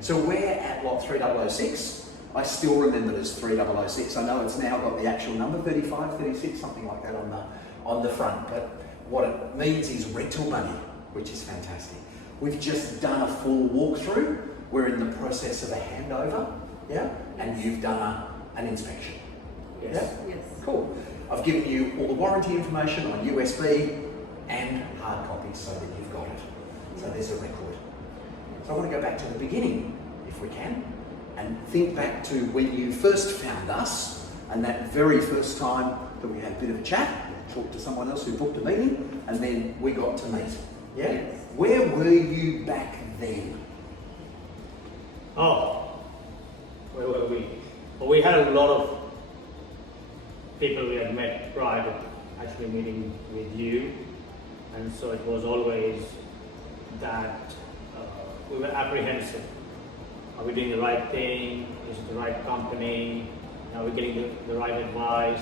So we're at what, 3006? I still remember it as 3006. I know it's now got the actual number, 35, 36, something like that on the front. But what it means is rental money, which is fantastic. We've just done a full walkthrough. We're in the process of a handover, yeah? And you've done an inspection. Yes. Yeah? Yes. Cool. I've given you all the warranty information on USB and hard copies so that you've got it. So there's a record. So I want to go back to the beginning, if we can, and think back to when you first found us and that very first time that we had a bit of a chat, talked to someone else who booked a meeting, and then we got to meet. Yeah? Yes. Where were you back then? Oh, where were we? Well, we had a lot of people we had met prior to actually meeting with you, and so it was always that we were apprehensive. Are we doing the right thing? Is it the right company? Are we getting the right advice?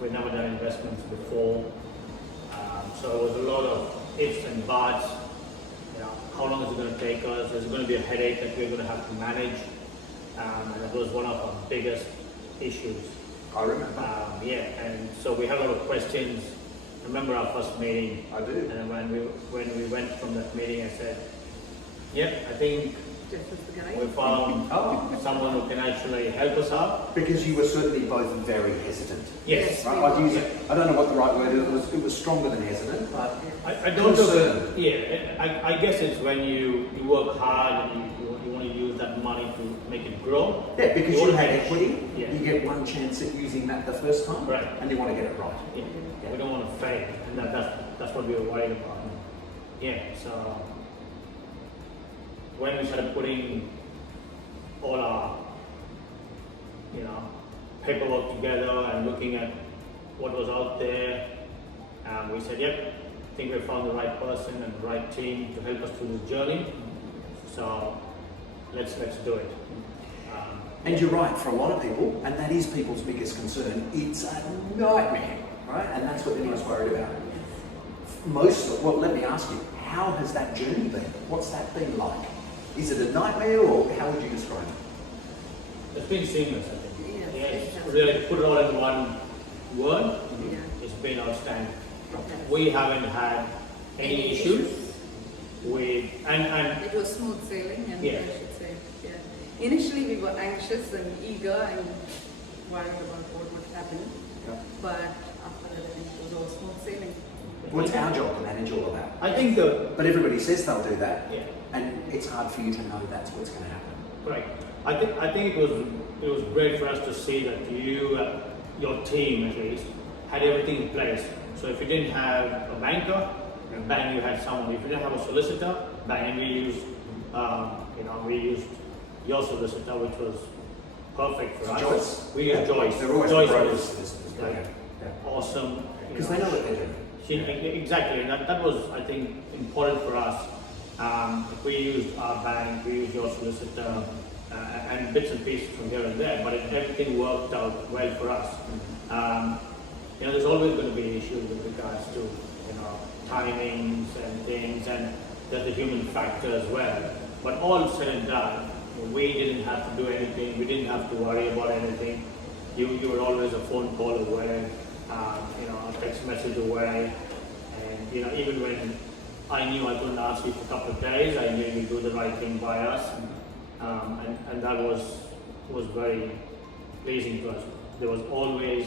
We've never done investments before, so it was a lot of ifs and buts. You know, how long is it going to take us? Is it going to be a headache that we're going to have to manage? And it was one of our biggest issues. I remember. Yeah, and so we had a lot of questions. Remember our first meeting? I do. And when we went from that meeting, I said, "Yep, I think Jeff was the guy. we found someone who can actually help us out." Because you were certainly both very hesitant. Yes. Right? I'd use it. I don't know what the right word is. It was stronger than hesitant, but I don't concerned. know. Yeah, I guess it's when you work hard and you want to use that money to make it grow. Yeah, because you wanna had make- equity. Yeah. You get one chance at using that the first time, Right. and you want to get it right. Yeah. We don't want to fail, and that's what we were worried about. Yeah, so when we started putting all our, paperwork together and looking at what was out there, we said, "Yep, I think we found the right person and the right team to help us through this journey. So let's do it." And you're right, for a lot of people, and that is people's biggest concern, it's a nightmare, right? And that's what they're most worried about. Well, let me ask you, how has that journey been? What's that been like? Is it a nightmare, or how would you describe it? It's been seamless, I think. Yes, Yeah, it it's has. really put it all in one word. Yeah. It's been outstanding. Yes. We haven't had any issues with, and It was smooth sailing, and Yeah. I should say, yeah. Initially, we were anxious and eager and worried about what would happen, Yeah. but after that, I think it was all smooth sailing. What's our job to manage all of that? I think But everybody says they'll do that, yeah, and it's hard for you to know that's what's going to happen. right. I think it was great for us to see that you, your team at least, had everything in place. So if you didn't have a banker, bang, you had someone. If you didn't have a solicitor, bang, and we used your solicitor, which was perfect for us. Joyce. We used Joyce. They're always Joyce brokers. was This like yeah. awesome. Because they know what they're doing. Exactly, and that was, I think, important for us. We used our bank, we used your solicitor, and bits and pieces from here and there, but everything worked out well for us. There's always going to be issues with regards to, timings and things, and there's the human factor as well. But all said and done, we didn't have to do anything, we didn't have to worry about anything. You were always a phone call away, a text message away, and even when I knew I couldn't ask you for a couple of days, I knew you'd do the right thing by us, and that was very pleasing to us. There was always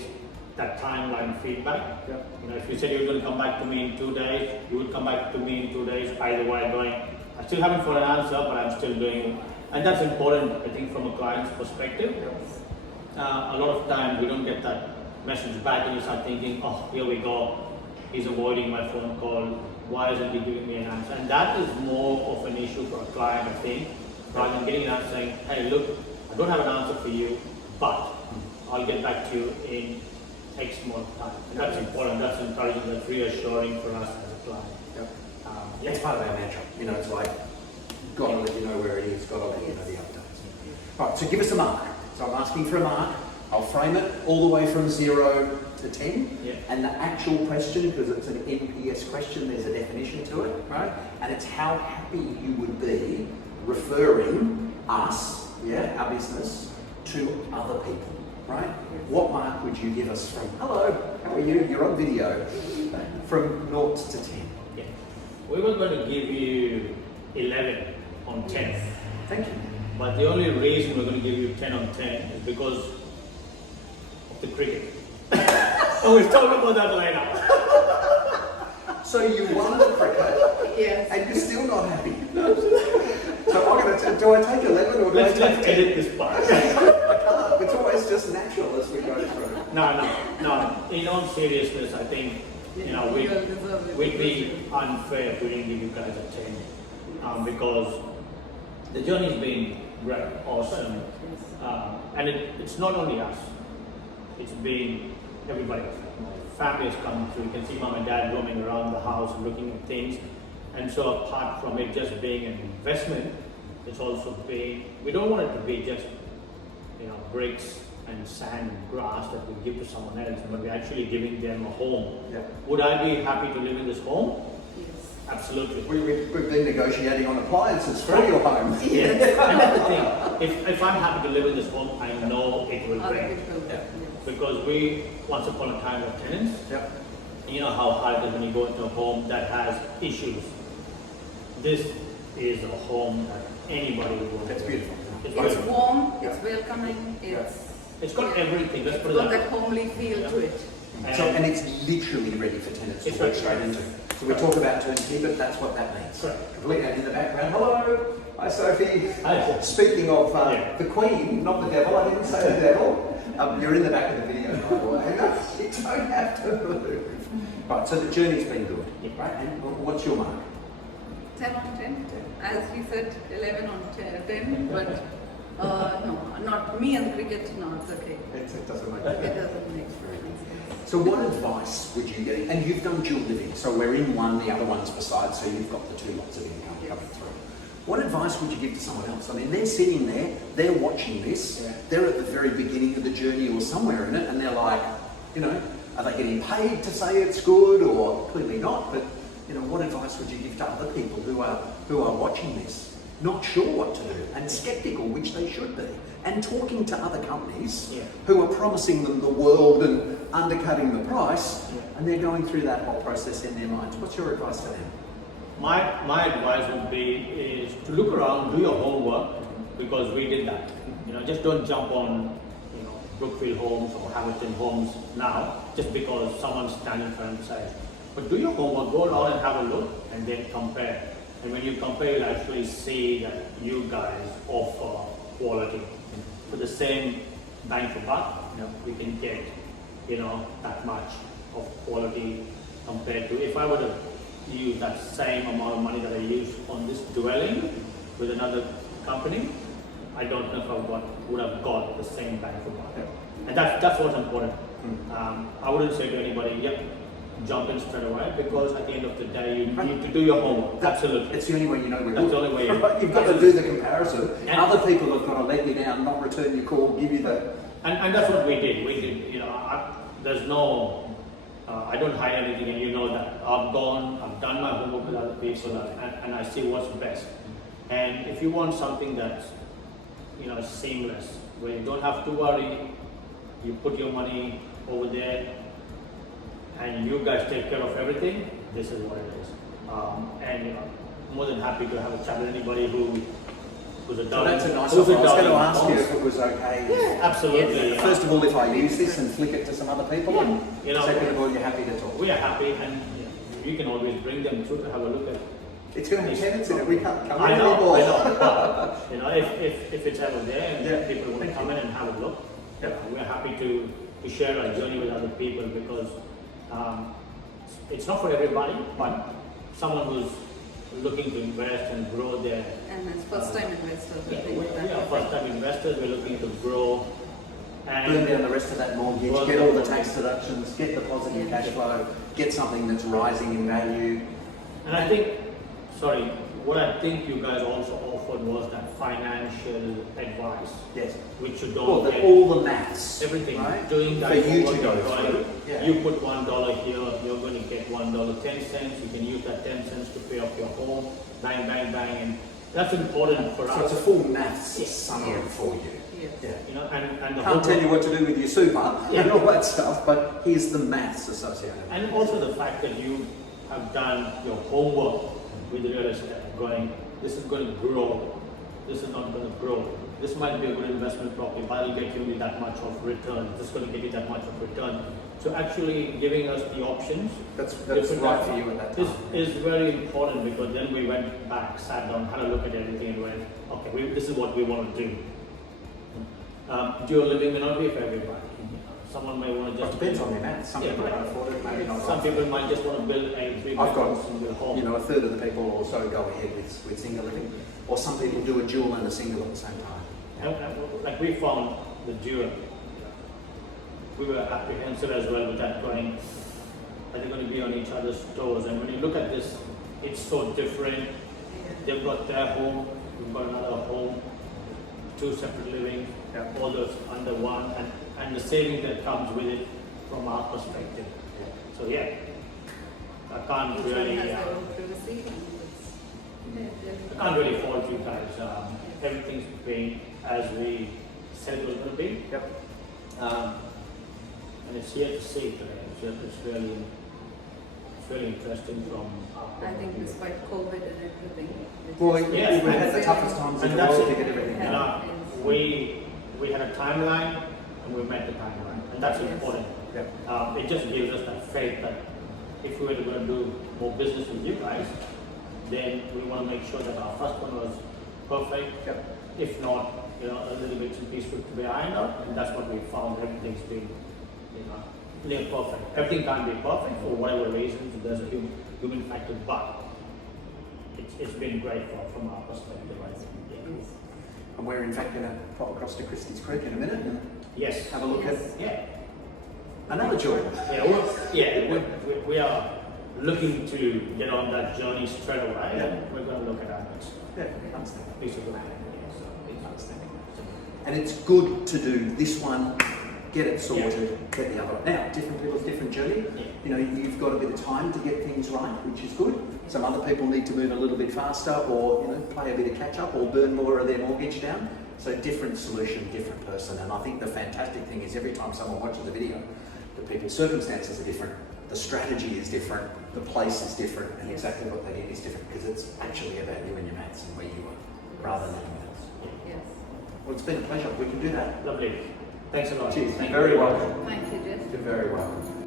that timeline feedback. Yeah. If you said you were going to come back to me in 2 days, you would come back to me in 2 days. Either way, I still haven't got an answer, but I'm still doing it, and that's important, I think, from a client's perspective. A lot of times we don't get that message back, and you start thinking, "Oh, here we go. He's avoiding my phone call. Why isn't he giving me an answer?" And that is more of an issue for a client, I think, rather than getting an answer saying, "Hey, look, I don't have an answer for you, but I'll get back to you in X amount of time." And that's important. That's encouraging. That's reassuring for us as a client. Yep. Yeah. It's part of our mantra. It's like, got to let you know where it is, got to let you know the updates. Right, so give us a mark. So I'm asking for a mark. I'll frame it all the way from 0 to 10. Yeah. And the actual question, because it's an NPS question, there's a definition to it, right? and it's how happy you would be referring us, our business, to other people, right? What mark would you give us from, hello, how are you? You're on video, from 0 to 10? Yeah. We were going to give you 11 on 10. Thank you. But the only reason we're going to give you 10 on 10 is because of the cricket. And we'll talk about that later. So you won the cricket, Yes. and you're still not happy. So I'm going to, do I take 11 or do Let's I take 10? edit this part. I can't. It's always just natural as we go through. No. In all seriousness, I think You all deserve it. we'd be unfair if we didn't give you guys a 10, because the journey's been great, awesome, and it's not only us. It's been everybody. Family has come through. You can see mom and dad roaming around the house and looking at things. And so apart from it just being an investment, it's also been, we don't want it to be just, bricks and sand and grass that we give to someone else, but we're actually giving them a home. Yeah. Would I be happy to live in this home? Yes. Absolutely. We've been negotiating on appliances for your home. Yes. And that's the thing. If I'm happy to live in this home, I know it will Other bring. people. Yeah. Yes. Because we, once upon a time, were tenants. Yep. You know how hard it is when you go into a home that has issues. This is a home that anybody would want. That's beautiful. It's It's beautiful. warm, it's welcoming, It's got everything. Let's it's put it got that that homely feel to it. And it's literally ready for tenants to It's walk ready. straight into. So we talk about turnkey, but that's what that means. Correct. Completely in the background. Hello. Hi, Sophie. Hi. Speaking of Yeah. the Queen, not the devil, I didn't say the devil. You're in the back of the video, by the way. No, you don't have to move. Right, so the journey's been good, right? And what's your mark? 10 on 10. As we said, 11 on 10, but no, not me and cricket, no, it's okay. It doesn't make It sense. doesn't make sense. So what advice would you get? And you've done dual living, so we're in one, the other one's beside, so you've got the two lots of income coming through. What advice would you give to someone else? I mean, they're sitting there, they're watching this, they're at the very beginning of the journey or somewhere in it, and they're like, are they getting paid to say it's good, or clearly not, but what advice would you give to other people who are watching this, not sure what to do, and sceptical, which they should be, and talking to other companies who are promising them the world and undercutting the price, and they're going through that whole process in their minds? What's your advice to them? My advice would be is to look around, do your homework, because we did that. Just don't jump on, Brookfield Homes or Hamilton Homes now, just because someone's standing front and says. But do your homework, go around and have a look, and then compare. And when you compare, you'll actually see that you guys offer quality. For the same bang for buck, we can get, that much of quality compared to if I were to use that same amount of money that I use on this dwelling with another company, I don't know if I would have got the same bang for buck. And that's what's important. I wouldn't say to anybody, jump in straight away, because at the end of the day, you need to do your homework. Absolutely. It's the only way you know we're That's good. the only way. You've got to do the comparison. And other people have got to let you down, not return your call, give you the... And that's what we did. We did, there's no, I don't hide anything, and you know that. I've done my homework with other people, and I see what's best. And if you want something that's, seamless, where you don't have to worry, you put your money over there, and you guys take care of everything, this is what it is. And more than happy to have a chat with anybody who's a So darling. that's a nice who's offer. I was going to darling ask you boss. if it was okay. Absolutely. First of all, if I use this and flick it to some other people, and second of all, you're happy to talk. We are happy, and you can always bring them through to have a look at. It's going to be tenants in it. We can't come I in know, anymore. but, if it's ever there and Yeah. people want to come in and have a look, we're happy to share our journey with other people, because it's not for everybody, but someone who's looking to invest and grow their. And as first-time investors, I think We that are first-time investors. We're looking to grow Burn and down the rest of that mortgage, get all the tax deductions, get the positive cash flow, get something that's rising in value. And I think, what I think you guys also offered was that financial advice, Yes. which you don't Well, get. all the maths. Everything, right? doing that For you to homework go and drawing. through. Yeah. You put $1 here, you're going to get $1.10. You can use that 10 cents to pay off your home. Bang, bang, bang, and that's important for So us. it's a full maths Yes. summary for you. Yes. Yeah. You know, and the Can't tell you what to do with your super Yeah. and all that stuff, but here's the maths associated. And also the fact that you have done your homework with real estate, going, this is going to grow, this is not going to grow. This might be a good investment property, but it'll get you that much of return. This is going to give you that much of return. So actually giving us the options, That's different right types, for you at that time. is very important, because then we went back, sat down, had a look at everything and went, okay, this is what we want to do. Dual living may not be for everybody. Someone may want to It just depends on their maths. Some Yeah, people right. can afford it, maybe not. Some people might just want to build a I've got, single home. you know, a third of the people also go ahead with single living, or some people do a dual and a single at the same time. Like we found the dual. We were apprehensive as well with that, going, are they going to be on each other's toes? And when you look at this, it's so different. They've got their home, we've got another home, two separate living, Yeah. all those under one, and the saving that comes with it from our perspective. So yeah, I can't Each one really, has their own privacy. And it's, I can't really fault you guys. Everything's been as we said it was going to be. Yep. And it's here to see today. It's really interesting from our point I of think view. despite COVID and everything. it's Well, just- yeah, we've had the toughest times in And the that's world it. to get everything And, done. we had a timeline, and we met the timeline, and that's Yes. important. Yep. It just gives us that faith that if we were to go and do more business with you guys, then we want to make sure that our first one was perfect. Yep. If not, you know, a little bits and pieces to be ironed out, and that's what we found. Everything's been, you know, near perfect. Everything can't be perfect for whatever reasons. There's a human factor, but it's been great from our perspective, I think. Yes. And we're in fact going to pop across to Christie's Creek in a minute and Yes. have a look Yes. at Yeah. another jewel. We are looking to get on that journey straight away. Yeah. And we're going to look at our next Yeah, understand. piece of land. Yeah, so it's Understanding. And it's good to do this one, get it sorted, get the other one. Now, different people's different journey. Yeah. You know, you've got a bit of time to get things right, which is good. Some other people need to move a little bit faster, or, you know, play a bit of catch up, or burn more of their mortgage down. So different solution, different person. And I think the fantastic thing is every time someone watches a video, the people's circumstances are different, the strategy is different, the place is different, and exactly what they did is different, because it's actually about you and your maths and where you are, rather than anything else. Yes. Well, it's been a pleasure. We can do that. lovely. Thanks a lot. Cheers. Thank You're very you. welcome. Thank you, Jess. You're very welcome.